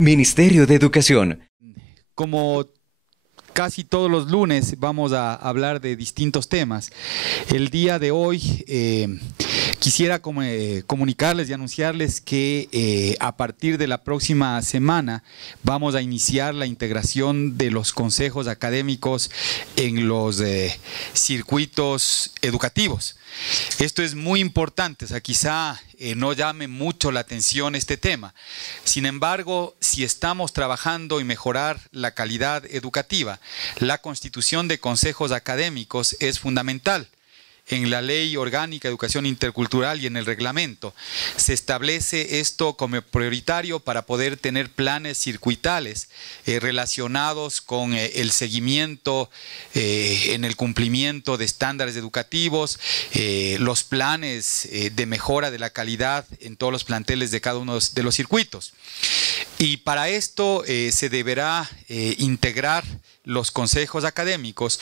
Ministerio de Educación. Como casi todos los lunes vamos a hablar de distintos temas. El día de hoy quisiera comunicarles y anunciarles que a partir de la próxima semana vamos a iniciar la integración de los consejos académicos en los circuitos educativos. Esto es muy importante, o sea, quizá no llame mucho la atención este tema. Sin embargo, si estamos trabajando en mejorar la calidad educativa, la constitución de consejos académicos es fundamental. En la Ley Orgánica de Educación Intercultural y en el reglamento se establece esto como prioritario para poder tener planes circuitales relacionados con el seguimiento en el cumplimiento de estándares educativos, los planes de mejora de la calidad en todos los planteles de cada uno de los circuitos. Y para esto se deberá integrar los consejos académicos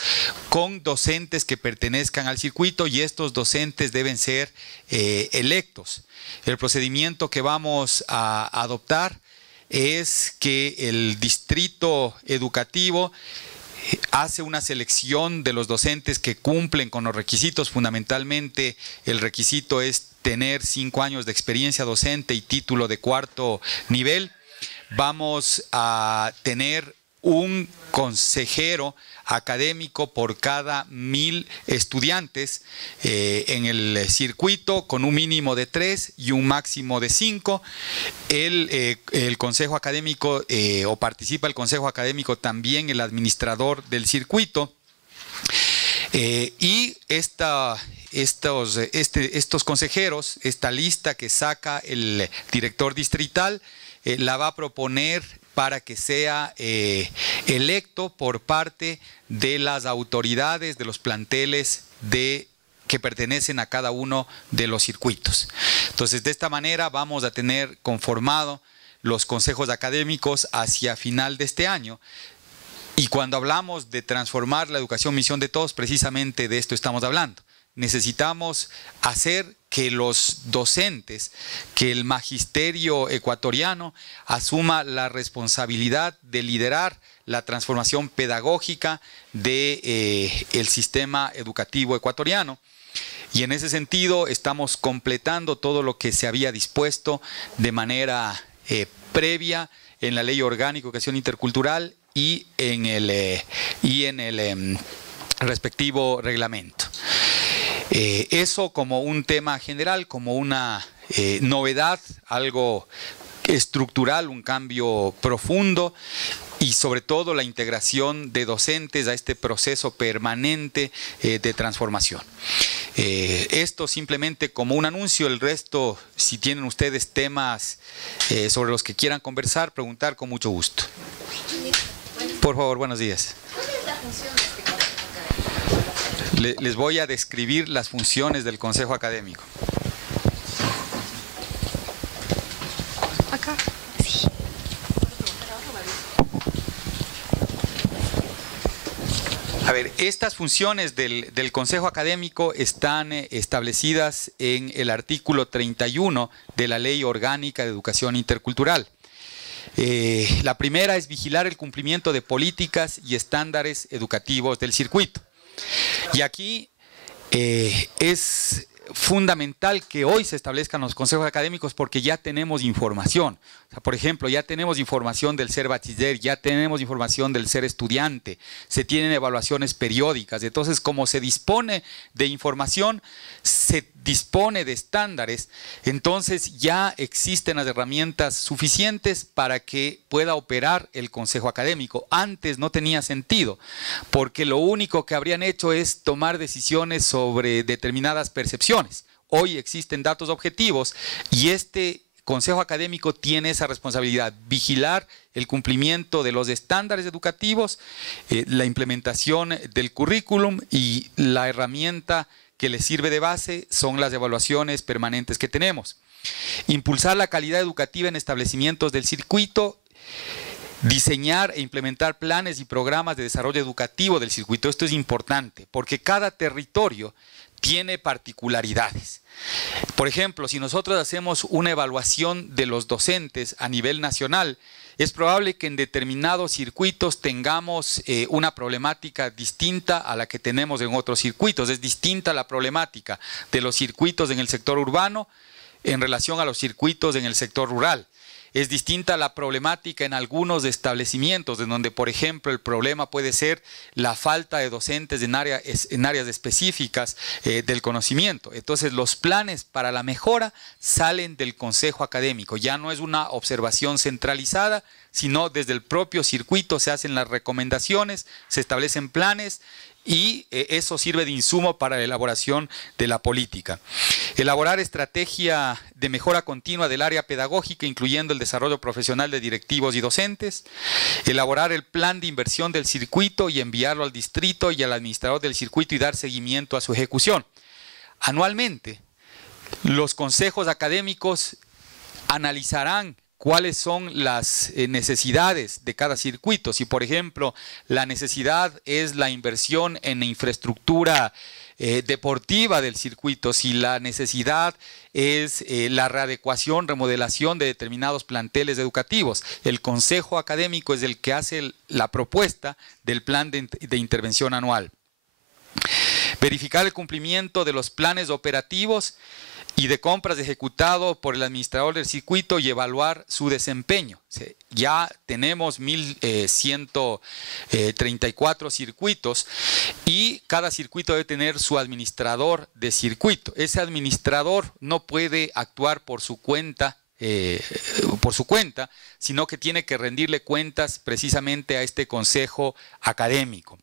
con docentes que pertenezcan al circuito, y estos docentes deben ser electos. El procedimiento que vamos a adoptar es que el distrito educativo hace una selección de los docentes que cumplen con los requisitos. Fundamentalmente el requisito es tener 5 años de experiencia docente y título de 4º nivel. Vamos a tener un consejero académico por cada 1000 estudiantes en el circuito, con un mínimo de 3 y un máximo de 5. El consejo académico o participa el consejo académico también el administrador del circuito. Y estos consejeros, esta lista que saca el director distrital, la va a proponer para que sea electo por parte de las autoridades de los planteles que pertenecen a cada uno de los circuitos. Entonces, de esta manera vamos a tener conformado los consejos académicos hacia final de este año. Y cuando hablamos de transformar la educación misión de todos, precisamente de esto estamos hablando. Necesitamos hacer que los docentes, que el magisterio ecuatoriano asuma la responsabilidad de liderar la transformación pedagógica del sistema educativo ecuatoriano. Y en ese sentido estamos completando todo lo que se había dispuesto de manera previa en la Ley Orgánica de Educación Intercultural y en el respectivo reglamento. Eso como un tema general, como una novedad, algo estructural, un cambio profundo, y sobre todo la integración de docentes a este proceso permanente de transformación. Esto simplemente como un anuncio. El resto, si tienen ustedes temas sobre los que quieran conversar, preguntar, con mucho gusto. Por favor, buenos días. ¿Cuál es la función de este consejo académico? Les voy a describir las funciones del consejo académico. Acá. Sí. A ver, estas funciones del consejo académico están establecidas en el artículo 31 de la Ley Orgánica de Educación Intercultural. La primera es vigilar el cumplimiento de políticas y estándares educativos del circuito. Y aquí es fundamental que hoy se establezcan los consejos académicos, porque ya tenemos información. O sea, por ejemplo, ya tenemos información del ser bachiller, ya tenemos información del ser estudiante, se tienen evaluaciones periódicas. Entonces, como se dispone de información, se dispone de estándares, entonces ya existen las herramientas suficientes para que pueda operar el consejo académico. Antes no tenía sentido, porque lo único que habrían hecho es tomar decisiones sobre determinadas percepciones. Hoy existen datos objetivos y este consejo académico tiene esa responsabilidad: vigilar el cumplimiento de los estándares educativos, la implementación del currículum, y la herramienta que les sirve de base son las evaluaciones permanentes que tenemos. Impulsar la calidad educativa en establecimientos del circuito, diseñar e implementar planes y programas de desarrollo educativo del circuito. Esto es importante porque cada territorio tiene particularidades. Por ejemplo, si nosotros hacemos una evaluación de los docentes a nivel nacional, es probable que en determinados circuitos tengamos una problemática distinta a la que tenemos en otros circuitos. Es distinta la problemática de los circuitos en el sector urbano en relación a los circuitos en el sector rural. Es distinta la problemática en algunos establecimientos, en donde, por ejemplo, el problema puede ser la falta de docentes en áreas específicas del conocimiento. Entonces, los planes para la mejora salen del Consejo Académico. Ya no es una observación centralizada, sino desde el propio circuito se hacen las recomendaciones, se establecen planes y eso sirve de insumo para la elaboración de la política. Elaborar estrategia de mejora continua del área pedagógica, incluyendo el desarrollo profesional de directivos y docentes. Elaborar el plan de inversión del circuito y enviarlo al distrito y al administrador del circuito y dar seguimiento a su ejecución. Anualmente, los consejos académicos analizarán cuáles son las necesidades de cada circuito. Si, por ejemplo, la necesidad es la inversión en infraestructura deportiva del circuito, si la necesidad es la readecuación, remodelación de determinados planteles educativos, el Consejo Académico es el que hace la propuesta del plan de intervención anual. Verificar el cumplimiento de los planes operativos y de compras ejecutado por el administrador del circuito y evaluar su desempeño. Ya tenemos 1.134 circuitos y cada circuito debe tener su administrador de circuito. Ese administrador no puede actuar por su cuenta, sino que tiene que rendirle cuentas precisamente a este consejo académico.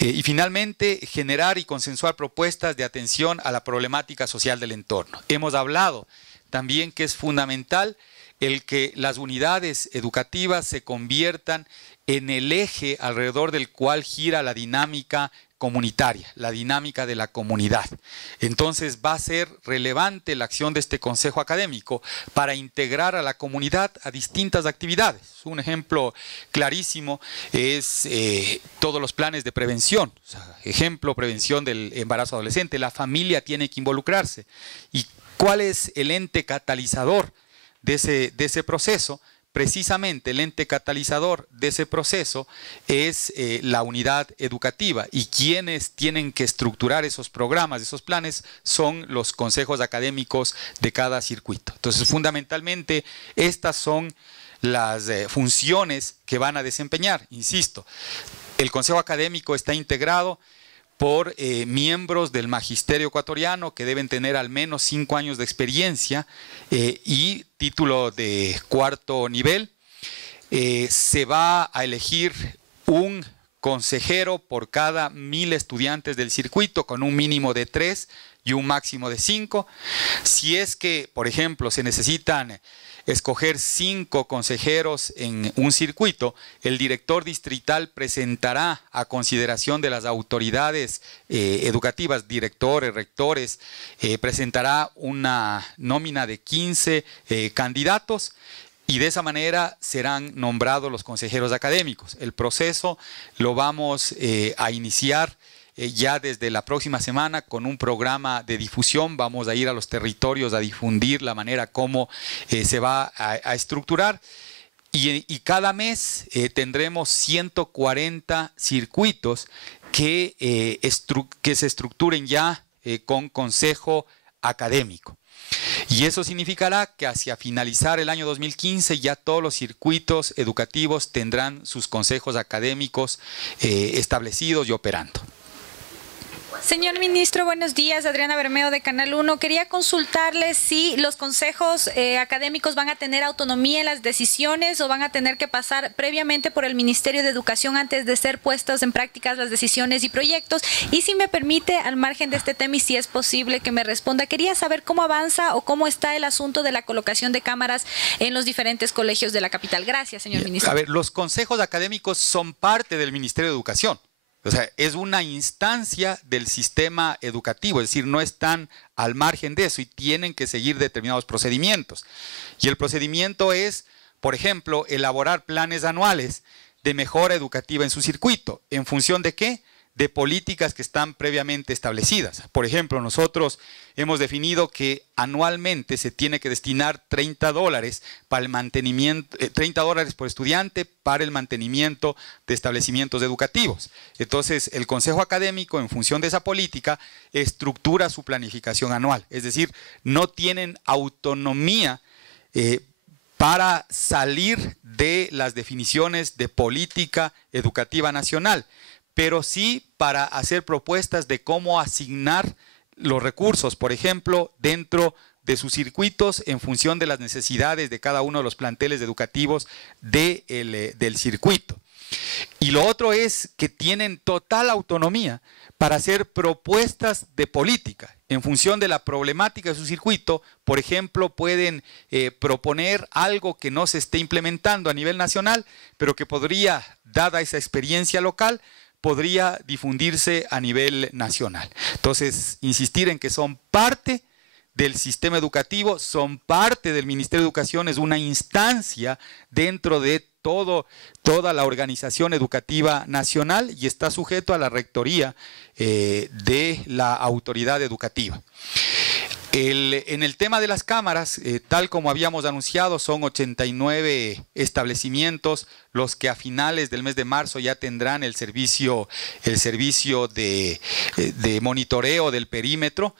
Y finalmente, generar y consensuar propuestas de atención a la problemática social del entorno. Hemos hablado también que es fundamental el que las unidades educativas se conviertan en el eje alrededor del cual gira la dinámica comunitaria, la dinámica de la comunidad. Entonces va a ser relevante la acción de este consejo académico para integrar a la comunidad a distintas actividades. Un ejemplo clarísimo es todos los planes de prevención. O sea, ejemplo, prevención del embarazo adolescente. La familia tiene que involucrarse. ¿Y cuál es el ente catalizador de ese proceso? Precisamente el ente catalizador de ese proceso es la unidad educativa, y quienes tienen que estructurar esos programas, esos planes, son los consejos académicos de cada circuito. Entonces, fundamentalmente, estas son las funciones que van a desempeñar. Insisto, el consejo académico está integrado por miembros del magisterio ecuatoriano que deben tener al menos 5 años de experiencia y título de 4º nivel. Se va a elegir un consejero por cada 1000 estudiantes del circuito, con un mínimo de 3 y un máximo de 5. Si es que, por ejemplo, se necesitan escoger 5 consejeros en un circuito, el director distrital presentará a consideración de las autoridades educativas, directores, rectores, presentará una nómina de 15 candidatos, y de esa manera serán nombrados los consejeros académicos. El proceso lo vamos a iniciar ya desde la próxima semana con un programa de difusión. Vamos a ir a los territorios a difundir la manera como se va a estructurar, y cada mes tendremos 140 circuitos que se estructuren ya con consejo académico. Y eso significará que hacia finalizar el año 2015 ya todos los circuitos educativos tendrán sus consejos académicos establecidos y operando. Señor ministro, buenos días. Adriana Bermeo de Canal 1. Quería consultarle si los consejos académicos van a tener autonomía en las decisiones o van a tener que pasar previamente por el Ministerio de Educación antes de ser puestos en prácticas las decisiones y proyectos. Y si me permite, al margen de este tema, y si es posible que me responda, quería saber cómo avanza o cómo está el asunto de la colocación de cámaras en los diferentes colegios de la capital. Gracias, señor ministro. A ver, los consejos académicos son parte del Ministerio de Educación. O sea, es una instancia del sistema educativo, es decir, no están al margen de eso y tienen que seguir determinados procedimientos. Y el procedimiento es, por ejemplo, elaborar planes anuales de mejora educativa en su circuito. ¿En función de qué? de políticas que están previamente establecidas. Por ejemplo, nosotros hemos definido que anualmente se tiene que destinar $30 para el mantenimiento, $30 por estudiante para el mantenimiento de establecimientos educativos. Entonces, el Consejo Académico, en función de esa política, estructura su planificación anual. Es decir, no tienen autonomía para salir de las definiciones de política educativa nacional, pero sí para hacer propuestas de cómo asignar los recursos, por ejemplo, dentro de sus circuitos en función de las necesidades de cada uno de los planteles educativos del circuito. Y lo otro es que tienen total autonomía para hacer propuestas de política en función de la problemática de su circuito. Por ejemplo, pueden proponer algo que no se esté implementando a nivel nacional, pero que podría, dada esa experiencia local, podría difundirse a nivel nacional. Entonces, insistir en que son parte del sistema educativo, son parte del Ministerio de Educación, es una instancia dentro de toda la organización educativa nacional y está sujeto a la rectoría de la autoridad educativa. En el tema de las cámaras, tal como habíamos anunciado, son 89 establecimientos los que a finales del mes de marzo ya tendrán el servicio de monitoreo del perímetro,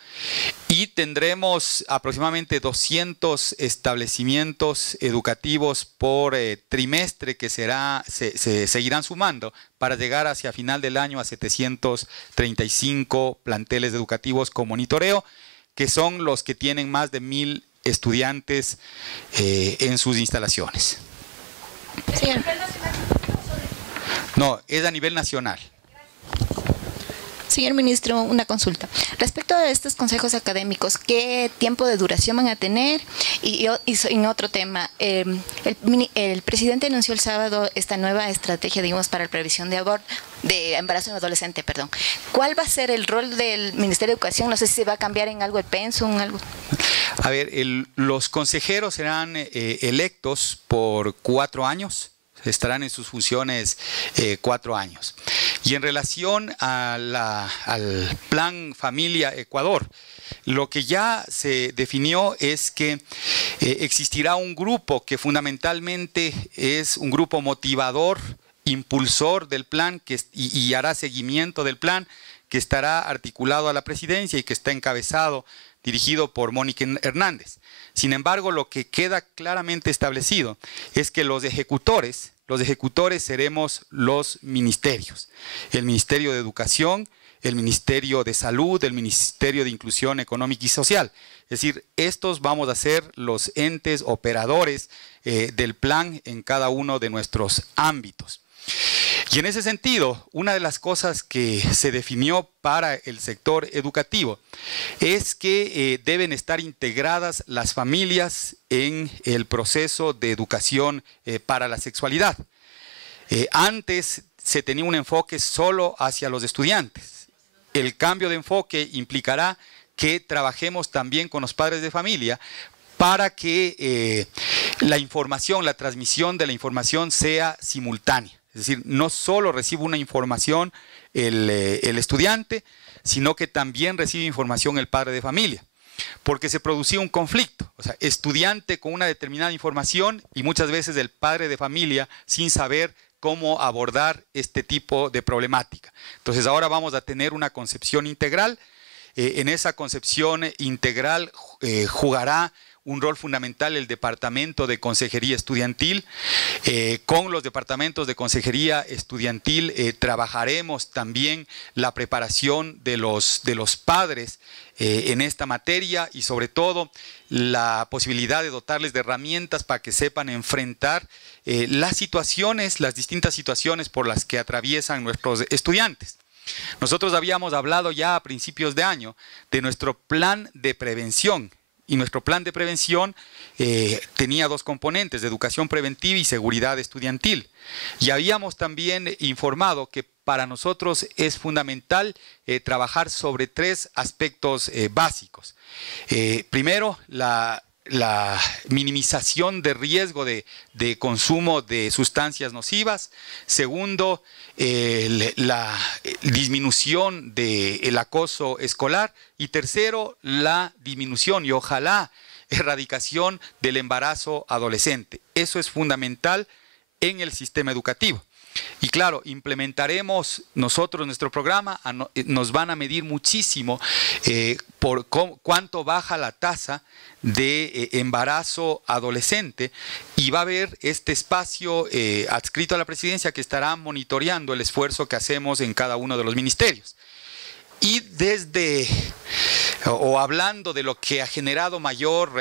y tendremos aproximadamente 200 establecimientos educativos por trimestre que se seguirán sumando para llegar hacia final del año a 735 planteles educativos con monitoreo, que son los que tienen más de 1000 estudiantes en sus instalaciones. Señor. No, es a nivel nacional. Señor ministro, una consulta. Respecto a estos consejos académicos, ¿qué tiempo de duración van a tener? Y en otro tema, el presidente anunció el sábado esta nueva estrategia, digamos, para la previsión de embarazo en adolescente, perdón. ¿Cuál va a ser el rol del Ministerio de Educación? No sé si se va a cambiar en algo el pensum, algo. A ver, los consejeros serán electos por 4 años. Estarán en sus funciones 4 años. Y en relación al Plan Familia Ecuador, lo que ya se definió es que existirá un grupo que fundamentalmente es un grupo motivador, impulsor del plan y hará seguimiento del plan, que estará articulado a la presidencia y que está dirigido por Mónica Hernández. Sin embargo, lo que queda claramente establecido es que los ejecutores seremos los ministerios. El Ministerio de Educación, el Ministerio de Salud, el Ministerio de Inclusión Económica y Social. Es decir, estos vamos a ser los entes operadores del plan en cada uno de nuestros ámbitos. Y en ese sentido, una de las cosas que se definió para el sector educativo es que deben estar integradas las familias en el proceso de educación para la sexualidad. Antes se tenía un enfoque solo hacia los estudiantes. El cambio de enfoque implicará que trabajemos también con los padres de familia para que la transmisión de la información sea simultánea. Es decir, no solo recibe una información el estudiante, sino que también recibe información el padre de familia, porque se producía un conflicto, o sea, estudiante con una determinada información y muchas veces el padre de familia sin saber cómo abordar este tipo de problemática. Entonces ahora vamos a tener una concepción integral. En esa concepción integral jugará un rol fundamental el Departamento de Consejería Estudiantil. Con los departamentos de Consejería Estudiantil trabajaremos también la preparación de los padres en esta materia y sobre todo la posibilidad de dotarles de herramientas para que sepan enfrentar las distintas situaciones por las que atraviesan nuestros estudiantes. Nosotros habíamos hablado ya a principios de año de nuestro plan de prevención. Y nuestro plan de prevención tenía 2 componentes, de educación preventiva y seguridad estudiantil. Y habíamos también informado que para nosotros es fundamental trabajar sobre 3 aspectos básicos. Primero, la minimización de riesgo de consumo de sustancias nocivas. Segundo, la disminución del acoso escolar. Y tercero, la disminución y ojalá erradicación del embarazo adolescente. Eso es fundamental en el sistema educativo. Y claro, implementaremos nosotros nuestro programa, nos van a medir muchísimo por cuánto baja la tasa de embarazo adolescente, y va a haber este espacio adscrito a la presidencia que estará monitoreando el esfuerzo que hacemos en cada uno de los ministerios. Y hablando de lo que ha generado mayor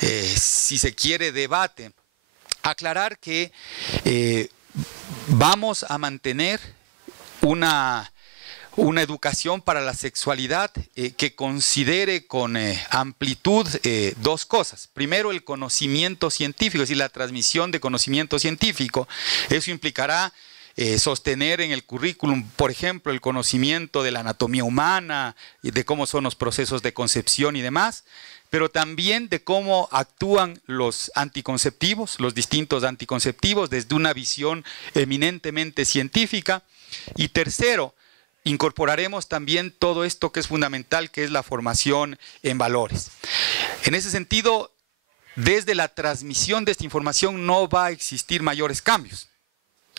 si se quiere, debate, aclarar que vamos a mantener una educación para la sexualidad que considere con amplitud dos cosas. Primero, el conocimiento científico, es decir, la transmisión de conocimiento científico. Eso implicará sostener en el currículum, por ejemplo, el conocimiento de la anatomía humana, de cómo son los procesos de concepción y demás, pero también de cómo actúan los anticonceptivos, los distintos anticonceptivos, desde una visión eminentemente científica. Y tercero, incorporaremos también todo esto que es fundamental, que es la formación en valores. En ese sentido, desde la transmisión de esta información no va a existir mayores cambios.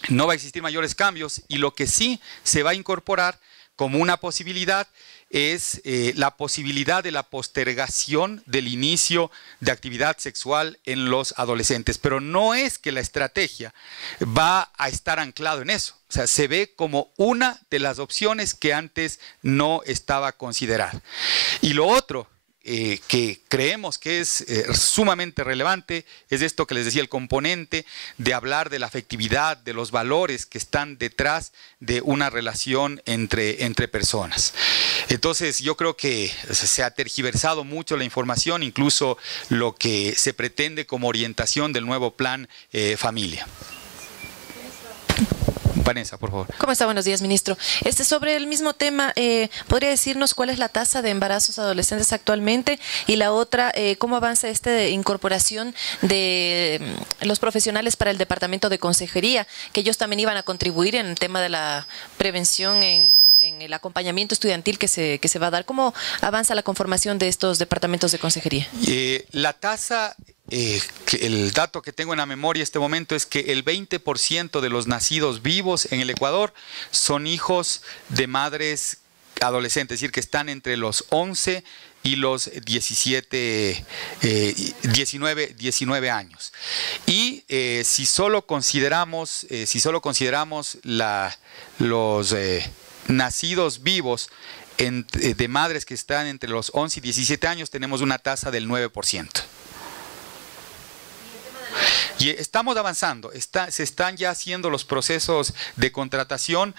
No va a existir mayores cambios, y lo que sí se va a incorporar como una posibilidad es la posibilidad de la postergación del inicio de actividad sexual en los adolescentes. Pero no es que la estrategia va a estar anclado en eso. O sea, se ve como una de las opciones que antes no estaba considerada. Y lo otro que creemos que es sumamente relevante es esto que les decía, el componente de hablar de la afectividad, de los valores que están detrás de una relación entre personas. Entonces yo creo que se ha tergiversado mucho la información, incluso lo que se pretende como orientación del nuevo plan familia. Vanessa, por favor. ¿Cómo está? Buenos días, ministro. Sobre el mismo tema, ¿podría decirnos cuál es la tasa de embarazos adolescentes actualmente? Y la otra, ¿cómo avanza esta incorporación de los profesionales para el departamento de consejería, que ellos también iban a contribuir en el tema de la prevención en el acompañamiento estudiantil que se va a dar? ¿Cómo avanza la conformación de estos departamentos de consejería? La tasa... el dato que tengo en la memoria en este momento es que el 20% de los nacidos vivos en el Ecuador son hijos de madres adolescentes, es decir, que están entre los 11 y los 19 años. Y si solo consideramos los nacidos vivos de madres que están entre los 11 y 17 años, tenemos una tasa del 9%. Y estamos avanzando, se están ya haciendo los procesos de contratación.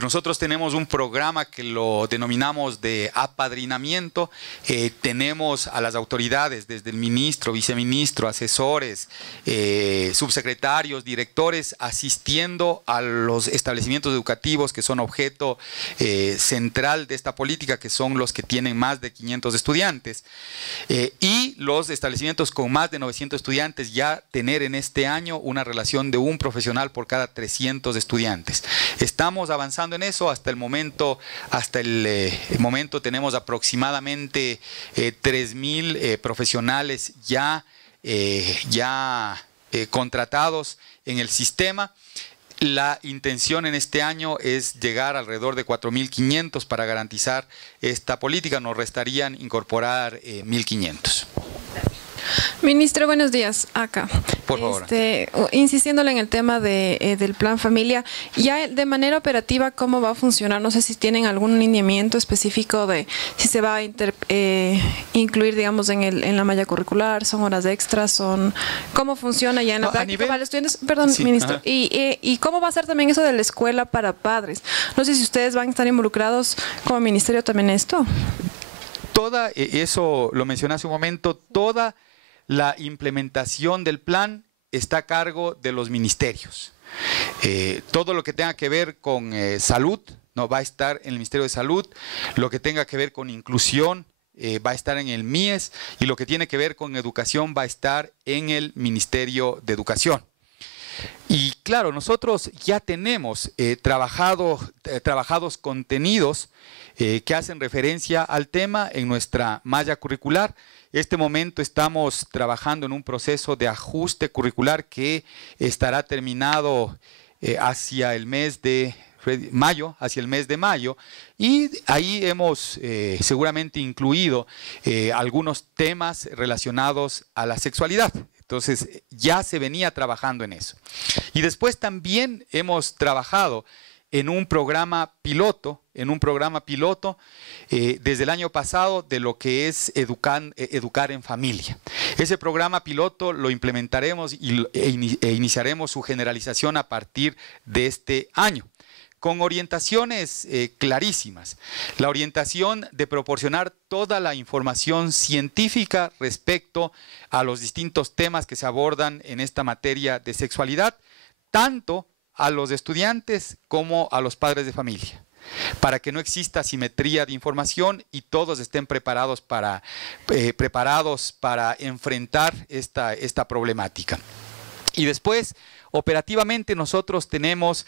Nosotros tenemos un programa que lo denominamos de apadrinamiento. Tenemos a las autoridades, desde el ministro, viceministro, asesores, subsecretarios, directores, asistiendo a los establecimientos educativos que son objeto central de esta política, que son los que tienen más de 500 estudiantes. Y los establecimientos con más de 900 estudiantes ya tener en este año una relación de un profesional por cada 300 estudiantes. Estamos avanzando en eso. Hasta el momento tenemos aproximadamente 3.000 profesionales ya contratados en el sistema. La intención en este año es llegar alrededor de 4.500 para garantizar esta política. Nos restarían incorporar 1.500. Ministro, buenos días. Acá. Por favor. Insistiéndole en el tema del plan familia, ya de manera operativa, ¿cómo va a funcionar? No sé si tienen algún lineamiento específico de si se va a incluir, digamos, en la malla curricular, son horas extras, ¿cómo funciona ya en la práctica para los estudiantes? Perdón, sí, ministro. ¿Y cómo va a ser también eso de la escuela para padres? No sé si ustedes van a estar involucrados como ministerio también en esto. Eso lo mencioné hace un momento, toda la implementación del plan está a cargo de los ministerios. Todo lo que tenga que ver con salud, no va a estar en el Ministerio de Salud. Lo que tenga que ver con inclusión va a estar en el MIES y lo que tiene que ver con educación va a estar en el Ministerio de Educación. Y claro, nosotros ya tenemos trabajados contenidos que hacen referencia al tema en nuestra malla curricular. En este momento estamos trabajando en un proceso de ajuste curricular que estará terminado hacia el mes de mayo, y ahí hemos seguramente incluido algunos temas relacionados a la sexualidad. Entonces ya se venía trabajando en eso. Y después también hemos trabajado en un programa piloto, desde el año pasado de lo que es educar en familia. Ese programa piloto lo implementaremos e iniciaremos su generalización a partir de este año, con orientaciones clarísimas. La orientación de proporcionar toda la información científica respecto a los distintos temas que se abordan en esta materia de sexualidad, tanto a los estudiantes como a los padres de familia, para que no exista asimetría de información y todos estén preparados para enfrentar esta problemática. Y después, operativamente, nosotros tenemos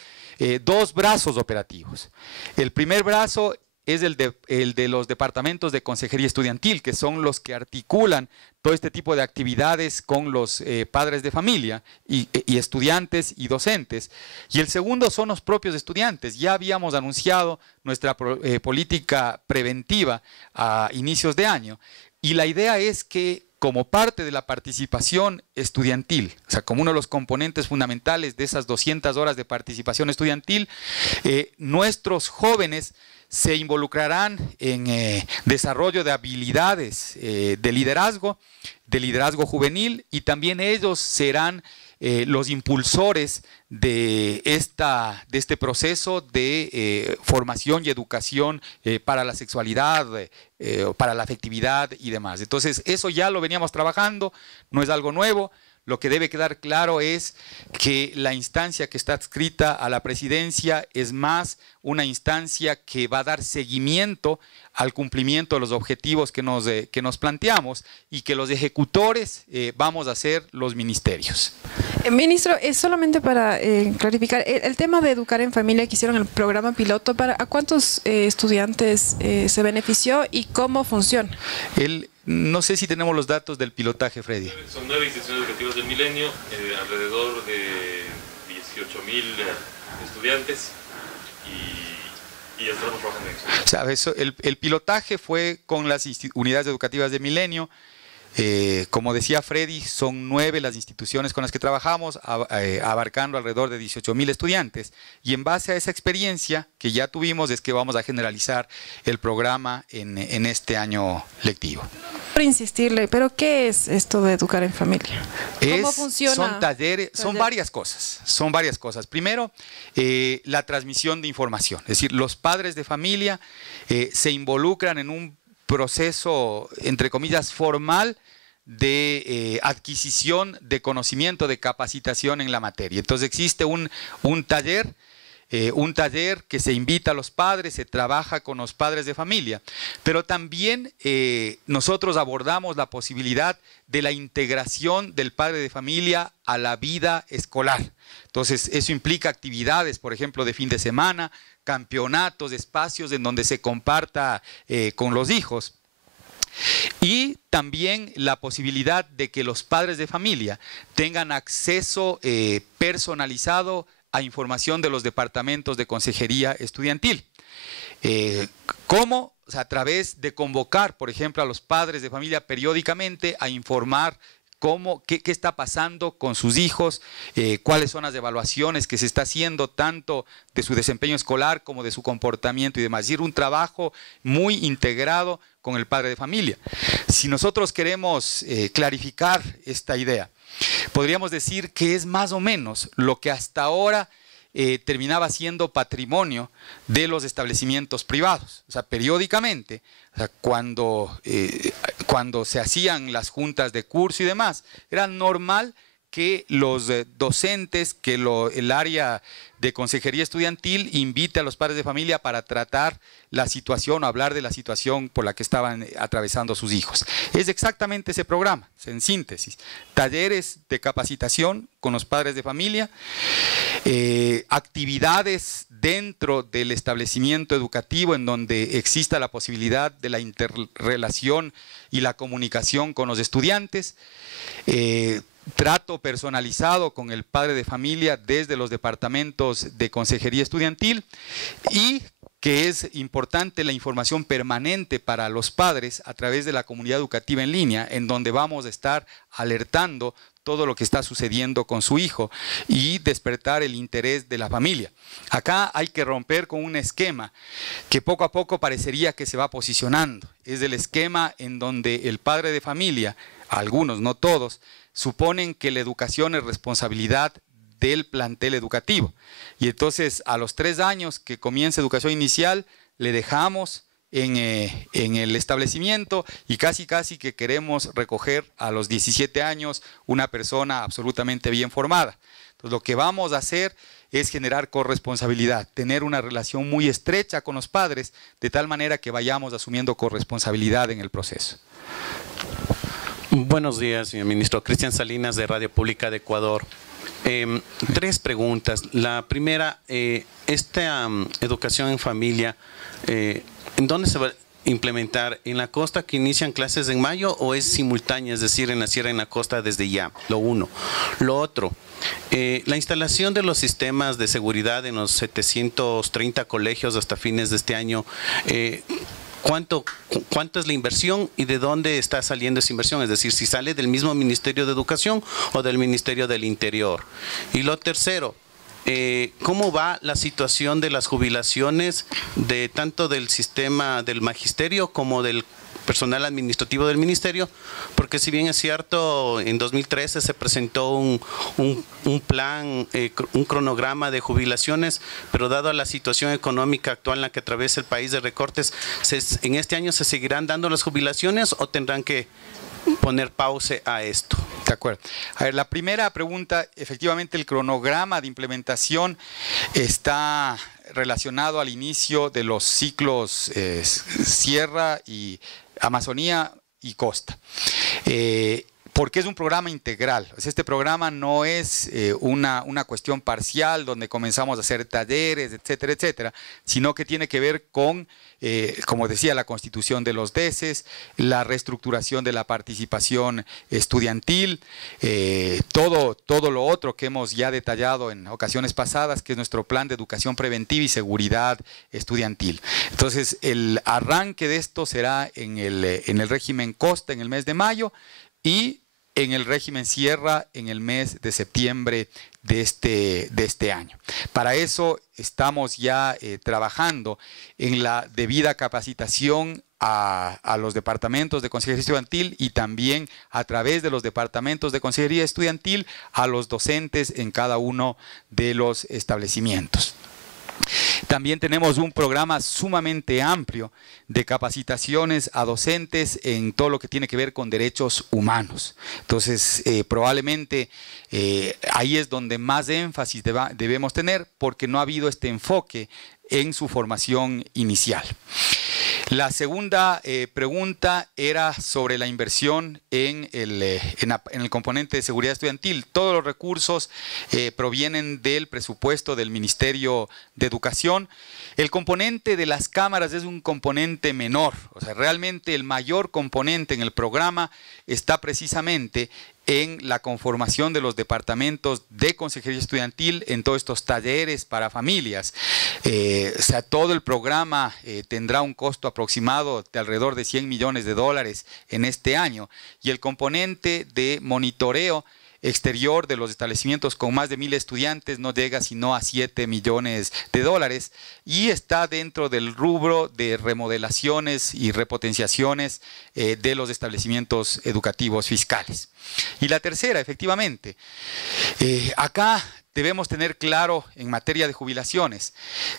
dos brazos operativos. El primer brazo es el de los departamentos de consejería estudiantil, que son los que articulan todo este tipo de actividades con los padres de familia y estudiantes y docentes. Y el segundo son los propios estudiantes. Ya habíamos anunciado nuestra política preventiva a inicios de año, y la idea es que, como parte de la participación estudiantil, o sea, como uno de los componentes fundamentales de esas 200 horas de participación estudiantil, nuestros jóvenes se involucrarán en desarrollo de habilidades de liderazgo juvenil, y también ellos serán los impulsores de este proceso de formación y educación para la sexualidad, para la afectividad y demás. Entonces, eso ya lo veníamos trabajando, no es algo nuevo. Lo que debe quedar claro es que la instancia que está adscrita a la presidencia es más una instancia que va a dar seguimiento al cumplimiento de los objetivos que nos planteamos, y que los ejecutores vamos a ser los ministerios. Ministro, solamente para clarificar, el tema de educar en familia que hicieron el programa piloto, ¿a cuántos estudiantes se benefició y cómo funciona? No sé si tenemos los datos del pilotaje, Freddy. Son 9 instituciones educativas del Milenio, alrededor de 18.000 estudiantes, y estamos trabajando en eso. ¿Sabes? El pilotaje fue con las unidades educativas de Milenio. Como decía Freddy, son 9 las instituciones con las que trabajamos, abarcando alrededor de 18.000 estudiantes. Y en base a esa experiencia que ya tuvimos es que vamos a generalizar el programa en este año lectivo. Por insistirle, ¿pero qué es esto de educar en familia? ¿Cómo funciona? Son talleres, son varias cosas. Primero, la transmisión de información. Es decir, los padres de familia se involucran en un proceso, entre comillas, formal de adquisición de conocimiento, de capacitación en la materia. Entonces existe un taller que se invita a los padres, se trabaja con los padres de familia, pero también nosotros abordamos la posibilidad de la integración del padre de familia a la vida escolar. Entonces eso implica actividades, por ejemplo, de fin de semana, campeonatos, espacios en donde se comparta con los hijos. Y también la posibilidad de que los padres de familia tengan acceso personalizado a información de los departamentos de consejería estudiantil. ¿Cómo? O sea, a través de convocar, por ejemplo, a los padres de familia periódicamente a informar qué está pasando con sus hijos, cuáles son las evaluaciones que se está haciendo tanto de su desempeño escolar como de su comportamiento y demás. Es decir, un trabajo muy integrado con el padre de familia. Si nosotros queremos clarificar esta idea, podríamos decir que es más o menos lo que hasta ahora terminaba siendo patrimonio de los establecimientos privados. O sea, periódicamente, o sea, cuando se hacían las juntas de curso y demás, era normal que los docentes, que el área de consejería estudiantil invite a los padres de familia para tratar la situación o hablar de la situación por la que estaban atravesando sus hijos. Es exactamente ese programa, en síntesis. Talleres de capacitación con los padres de familia, actividades dentro del establecimiento educativo en donde exista la posibilidad de la interrelación y la comunicación con los estudiantes, trato personalizado con el padre de familia desde los departamentos de consejería estudiantil y que es importante la información permanente para los padres a través de la comunidad educativa en línea, en donde vamos a estar alertando todo lo que está sucediendo con su hijo y despertar el interés de la familia. Acá hay que romper con un esquema que poco a poco parecería que se va posicionando. Es el esquema en donde el padre de familia, algunos, no todos, suponen que la educación es responsabilidad del plantel educativo. Y entonces a los 3 años que comienza educación inicial, le dejamos en el establecimiento y casi que queremos recoger a los 17 años una persona absolutamente bien formada. Entonces lo que vamos a hacer es generar corresponsabilidad, tener una relación muy estrecha con los padres, de tal manera que vayamos asumiendo corresponsabilidad en el proceso. Buenos días, señor ministro. Cristian Salinas, de Radio Pública de Ecuador. 3 preguntas. La primera, esta educación en familia, ¿en dónde se va a implementar? ¿En la costa, que inician clases en mayo, o es simultánea, es decir, en la sierra y en la costa desde ya? Lo uno. Lo otro, la instalación de los sistemas de seguridad en los 730 colegios hasta fines de este año, ¿cuánto es la inversión y de dónde está saliendo esa inversión? Es decir, si sale del mismo Ministerio de Educación o del Ministerio del Interior. Y lo tercero, ¿cómo va la situación de las jubilaciones de tanto del sistema del magisterio como del personal administrativo del ministerio? Porque si bien es cierto, en 2013 se presentó un plan, un cronograma de jubilaciones, pero dado la situación económica actual en la que atraviesa el país de recortes, ¿en este año se seguirán dando las jubilaciones o tendrán que poner pausa a esto? De acuerdo. A ver, la primera pregunta, efectivamente el cronograma de implementación está relacionado al inicio de los ciclos Sierra y Amazonía y Costa. Porque es un programa integral. Este programa no es una cuestión parcial donde comenzamos a hacer talleres, etcétera, etcétera, sino que tiene que ver con, como decía, la constitución de los DECES, la reestructuración de la participación estudiantil, todo lo otro que hemos ya detallado en ocasiones pasadas, que es nuestro plan de educación preventiva y seguridad estudiantil. Entonces, el arranque de esto será en el régimen Costa en el mes de mayo y en el régimen Sierra en el mes de septiembre de este año. Para eso estamos ya trabajando en la debida capacitación a los departamentos de consejería estudiantil y también a través de los departamentos de consejería estudiantil a los docentes en cada uno de los establecimientos. También tenemos un programa sumamente amplio de capacitaciones a docentes en todo lo que tiene que ver con derechos humanos. Entonces, probablemente ahí es donde más énfasis debemos tener, porque no ha habido este enfoque en su formación inicial. La segunda pregunta era sobre la inversión en el componente de seguridad estudiantil. Todos los recursos provienen del presupuesto del Ministerio de Educación. El componente de las cámaras es un componente menor. O sea, realmente el mayor componente en el programa está precisamente en la conformación de los departamentos de consejería estudiantil, en todos estos talleres para familias. O sea, todo el programa tendrá un costo aproximado de alrededor de $100 millones en este año, y el componente de monitoreo exterior de los establecimientos con más de 1,000 estudiantes no llega sino a $7 millones, y está dentro del rubro de remodelaciones y repotenciaciones de los establecimientos educativos fiscales. Y la tercera, efectivamente, acá debemos tener claro en materia de jubilaciones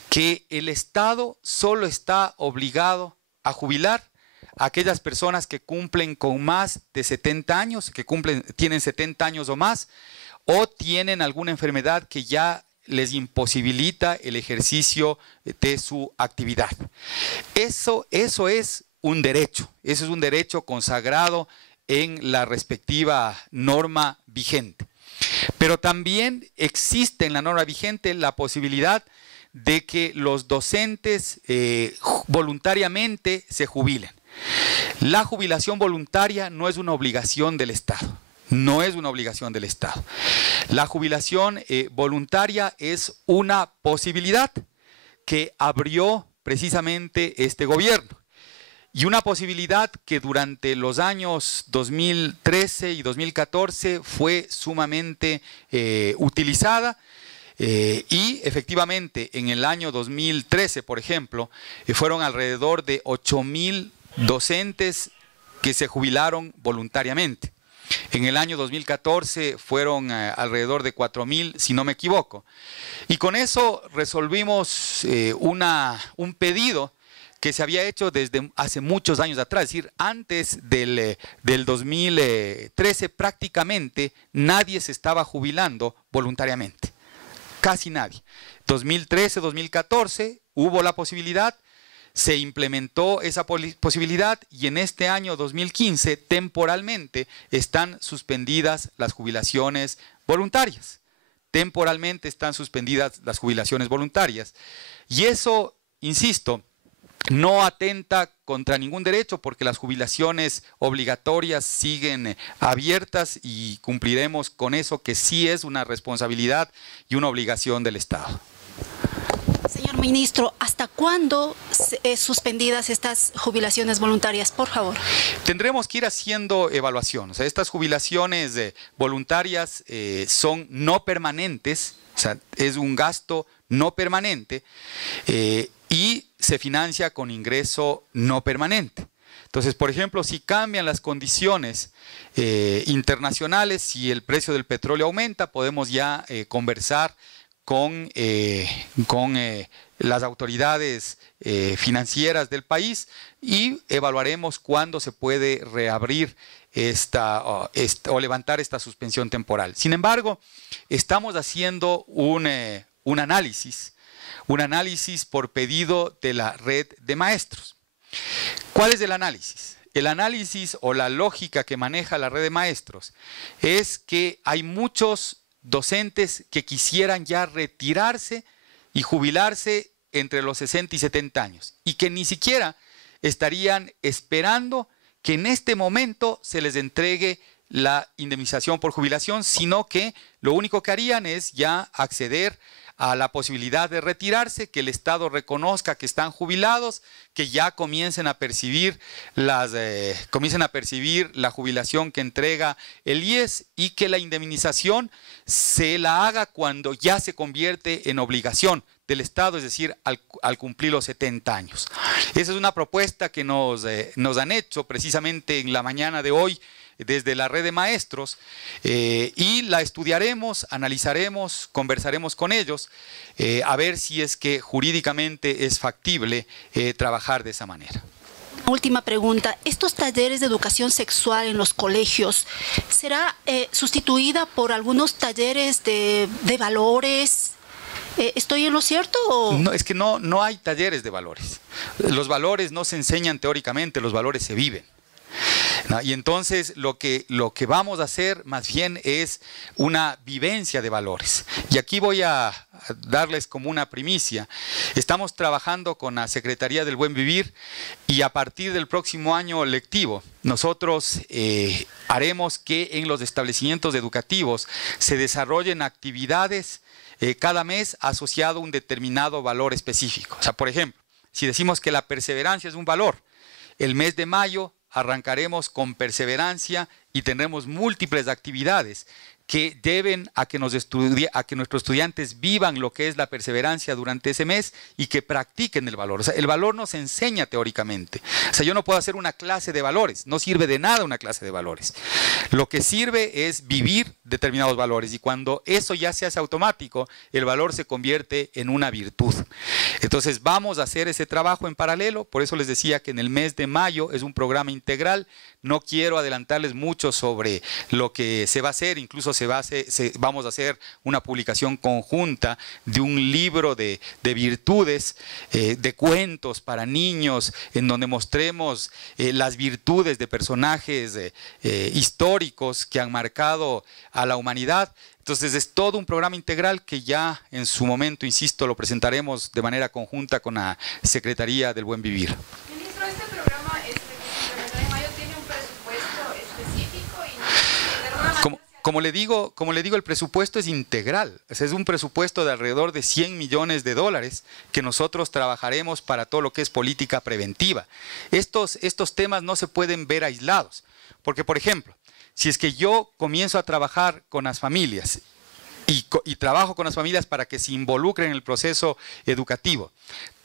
que el Estado solo está obligado a jubilar aquellas personas que cumplen con más de 70 años, tienen 70 años o más, o tienen alguna enfermedad que ya les imposibilita el ejercicio de su actividad. Eso es un derecho, eso es un derecho consagrado en la respectiva norma vigente. Pero también existe en la norma vigente la posibilidad de que los docentes voluntariamente se jubilen. La jubilación voluntaria no es una obligación del Estado. No es una obligación del Estado. La jubilación voluntaria es una posibilidad que abrió precisamente este gobierno. Y una posibilidad que durante los años 2013 y 2014 fue sumamente utilizada. Y efectivamente en el año 2013, por ejemplo, fueron alrededor de 8.000 docentes que se jubilaron voluntariamente. En el año 2014 fueron alrededor de 4.000, si no me equivoco. Y con eso resolvimos un pedido que se había hecho desde hace muchos años atrás. Es decir, antes del 2013 prácticamente nadie se estaba jubilando voluntariamente. Casi nadie. 2013, 2014 hubo la posibilidad, se implementó esa posibilidad y en este año 2015 temporalmente están suspendidas las jubilaciones voluntarias. Temporalmente están suspendidas las jubilaciones voluntarias. Y eso, insisto, no atenta contra ningún derecho porque las jubilaciones obligatorias siguen abiertas y cumpliremos con eso que sí es una responsabilidad y una obligación del Estado. Señor ministro, ¿hasta cuándo suspendidas estas jubilaciones voluntarias, por favor? Tendremos que ir haciendo evaluación. O sea, estas jubilaciones voluntarias son no permanentes, o sea, es un gasto no permanente y se financia con ingreso no permanente. Entonces, por ejemplo, si cambian las condiciones internacionales, si el precio del petróleo aumenta, podemos ya conversar con las autoridades financieras del país y evaluaremos cuándo se puede reabrir o levantar esta suspensión temporal. Sin embargo, estamos haciendo un análisis por pedido de la red de maestros. ¿Cuál es el análisis? El análisis o la lógica que maneja la red de maestros es que hay muchos docentes que quisieran ya retirarse y jubilarse entre los 60 y 70 años y que ni siquiera estarían esperando que en este momento se les entregue la indemnización por jubilación, sino que lo único que harían es ya acceder a la posibilidad de retirarse, que el Estado reconozca que están jubilados, que ya comiencen a percibir la jubilación que entrega el IES y que la indemnización se la haga cuando ya se convierte en obligación del Estado, es decir, al cumplir los 70 años. Esa es una propuesta que nos han hecho precisamente en la mañana de hoy desde la red de maestros y la estudiaremos, analizaremos, conversaremos con ellos a ver si es que jurídicamente es factible trabajar de esa manera. Última pregunta, ¿estos talleres de educación sexual en los colegios será sustituida por algunos talleres de valores? ¿Estoy en lo cierto? ¿O? No, es que no hay talleres de valores. Los valores no se enseñan teóricamente, los valores se viven. ¿No? Y entonces lo que vamos a hacer más bien es una vivencia de valores. Y aquí voy a darles como una primicia. Estamos trabajando con la Secretaría del Buen Vivir y a partir del próximo año lectivo nosotros haremos que en los establecimientos educativos se desarrollen actividades cada mes asociado a un determinado valor específico. O sea, por ejemplo, si decimos que la perseverancia es un valor, el mes de mayo arrancaremos con perseverancia y tendremos múltiples actividades que deben a que nuestros estudiantes vivan lo que es la perseverancia durante ese mes y que practiquen el valor. O sea, el valor no se enseña teóricamente. O sea, yo no puedo hacer una clase de valores, no sirve de nada una clase de valores. Lo que sirve es vivir determinados valores, y cuando eso ya se hace automático, el valor se convierte en una virtud. Entonces vamos a hacer ese trabajo en paralelo. Por eso les decía que en el mes de mayo es un programa integral. No quiero adelantarles mucho sobre lo que se va a hacer, incluso vamos a hacer una publicación conjunta de un libro de virtudes, de cuentos para niños, en donde mostremos las virtudes de personajes históricos que han marcado a la humanidad. Entonces es todo un programa integral que ya en su momento, insisto, lo presentaremos de manera conjunta con la Secretaría del Buen Vivir. Ministro, este programa que se implementará en mayo tiene un presupuesto específico y de alguna manera... Como le digo, el presupuesto es integral. O sea, es un presupuesto de alrededor de 100 millones de dólares que nosotros trabajaremos para todo lo que es política preventiva. Estos temas no se pueden ver aislados, porque, por ejemplo, si es que yo comienzo a trabajar con las familias y trabajo con las familias para que se involucren en el proceso educativo,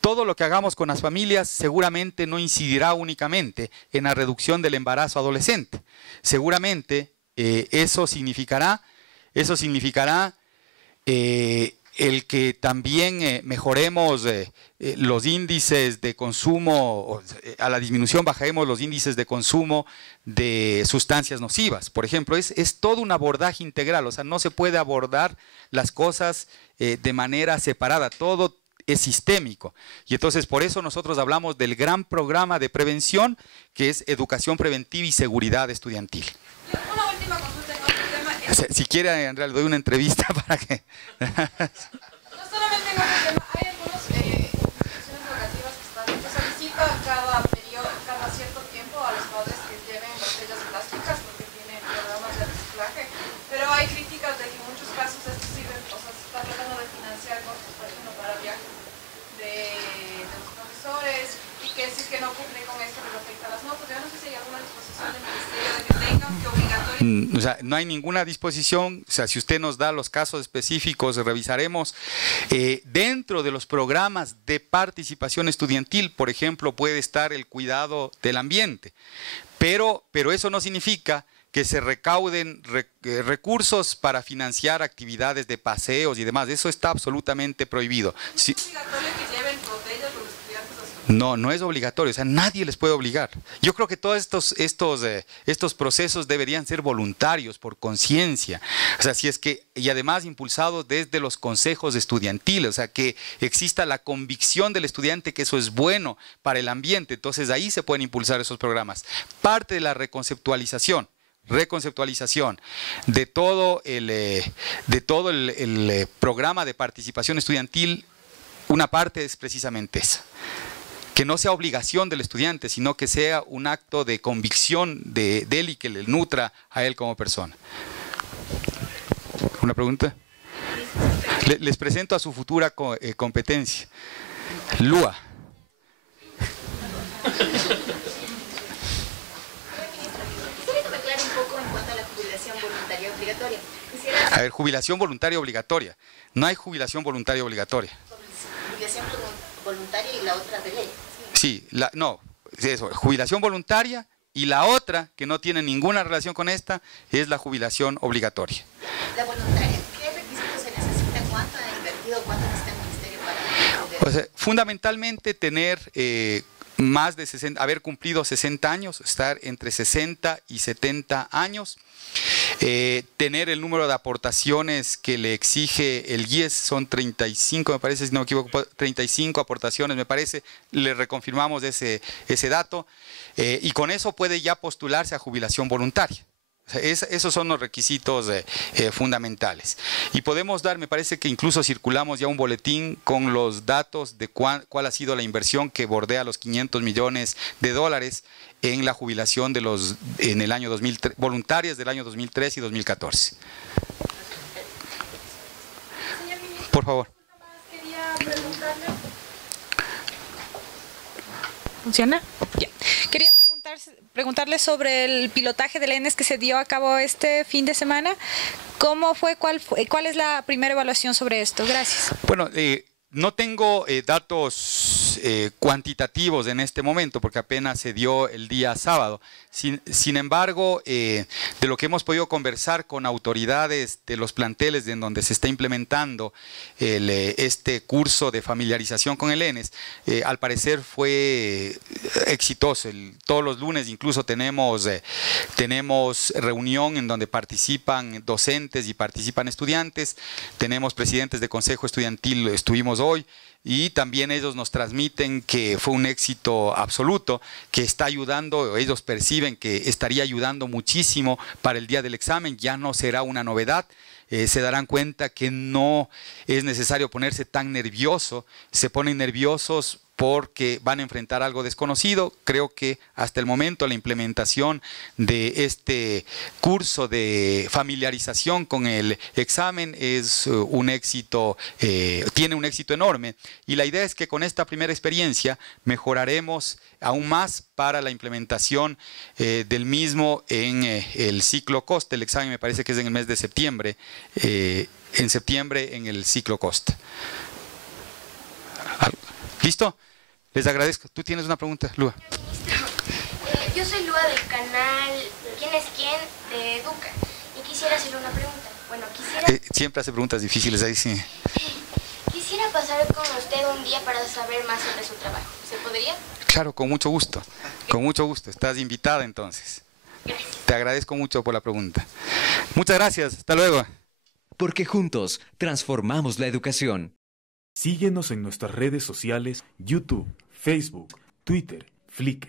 todo lo que hagamos con las familias seguramente no incidirá únicamente en la reducción del embarazo adolescente. Seguramente eso significará el que también mejoremos los índices de consumo, a la disminución bajaremos los índices de consumo de sustancias nocivas. Por ejemplo, es todo un abordaje integral. O sea, no se puede abordar las cosas de manera separada, todo es sistémico. Y entonces por eso nosotros hablamos del gran programa de prevención, que es educación preventiva y seguridad estudiantil. Una última consulta en otro tema. Si quiere, Andrea, le doy una entrevista para que... No solamente en otro tema, hay algunas instituciones educativas que solicitan cada cierto tiempo a los padres que lleven botellas plásticas porque tienen programas de reciclaje, pero hay críticas de que en muchos casos esto sirve, o sea, se está tratando de financiar costos, por ejemplo, para viajes de los profesores, y que si es que no cumplen con esto les afecta a las notas. Yo no sé si hay alguna disposición del ministerio de que tengan que obligatorio. O sea, no hay ninguna disposición. O sea, si usted nos da los casos específicos, revisaremos. Dentro de los programas de participación estudiantil, por ejemplo, puede estar el cuidado del ambiente, pero eso no significa que se recauden recursos para financiar actividades de paseos y demás. Eso está absolutamente prohibido. ¿Es obligatorio que lleven botellas los estudiantes a su... No es obligatorio, o sea, nadie les puede obligar. Yo creo que todos estos procesos deberían ser voluntarios, por conciencia. O sea, si es que, y además impulsados desde los consejos estudiantiles, o sea, que exista la convicción del estudiante que eso es bueno para el ambiente. Entonces ahí se pueden impulsar esos programas. Parte de la reconceptualización de todo el programa de participación estudiantil, una parte es precisamente esa. Que no sea obligación del estudiante, sino que sea un acto de convicción de él y que le nutra a él como persona. ¿Una pregunta? Les presento a su futura competencia, Lua. A ver, jubilación voluntaria obligatoria. No hay jubilación voluntaria obligatoria. Jubilación voluntaria y la otra de ley. Sí, eso, jubilación voluntaria, y la otra, que no tiene ninguna relación con esta, es la jubilación obligatoria. La voluntaria, ¿qué requisitos se necesita? ¿Cuánto ha invertido? ¿Cuánto necesita el ministerio para...? O sea, fundamentalmente tener más de 60, haber cumplido 60 años, estar entre 60 y 70 años, tener el número de aportaciones que le exige el GIES, son 35, me parece, si no me equivoco, 35 aportaciones, me parece, le reconfirmamos ese dato, y con eso puede ya postularse a jubilación voluntaria. O sea, esos son los requisitos fundamentales. Y podemos dar, me parece que incluso circulamos ya un boletín con los datos de cuál ha sido la inversión que bordea los 500 millones de dólares en la jubilación en el año 2003, voluntarias del año 2003 y 2014. Por favor. Quería preguntarle... ¿Funciona? Ya. Quería preguntarle sobre el pilotaje del ENES que se dio a cabo este fin de semana. ¿Cómo fue? ¿Cuál es la primera evaluación sobre esto? Gracias. Bueno, no tengo datos cuantitativos en este momento, porque apenas se dio el día sábado. Sin embargo, de lo que hemos podido conversar con autoridades de los planteles en donde se está implementando este curso de familiarización con el ENES, al parecer fue exitoso. Todos los lunes incluso tenemos reunión en donde participan docentes y participan estudiantes, tenemos presidentes de consejo estudiantil, estuvimos hoy, y también ellos nos transmiten que fue un éxito absoluto, que está ayudando, ellos perciben que estaría ayudando muchísimo para el día del examen, ya no será una novedad. Se darán cuenta que no es necesario ponerse tan nervioso, se ponen nerviosos porque van a enfrentar algo desconocido. Creo que hasta el momento la implementación de este curso de familiarización con el examen es un éxito, tiene un éxito enorme, y la idea es que con esta primera experiencia mejoraremos aún más para la implementación del mismo en el ciclo COST. El examen me parece que es en el mes de septiembre, en septiembre en el ciclo COST. ¿Listo? Les agradezco. ¿Tú tienes una pregunta, Lua? Yo soy Lua del canal ¿Quién es quién? De Educa. Y quisiera hacerle una pregunta. Bueno, quisiera... siempre hace preguntas difíciles ahí, sí. Quisiera pasar con usted un día para saber más sobre su trabajo. ¿Se podría? Claro, con mucho gusto. Con mucho gusto. Estás invitada entonces. Gracias. Te agradezco mucho por la pregunta. Muchas gracias. Hasta luego. Porque juntos transformamos la educación. Síguenos en nuestras redes sociales, YouTube, Facebook, Twitter, Flickr.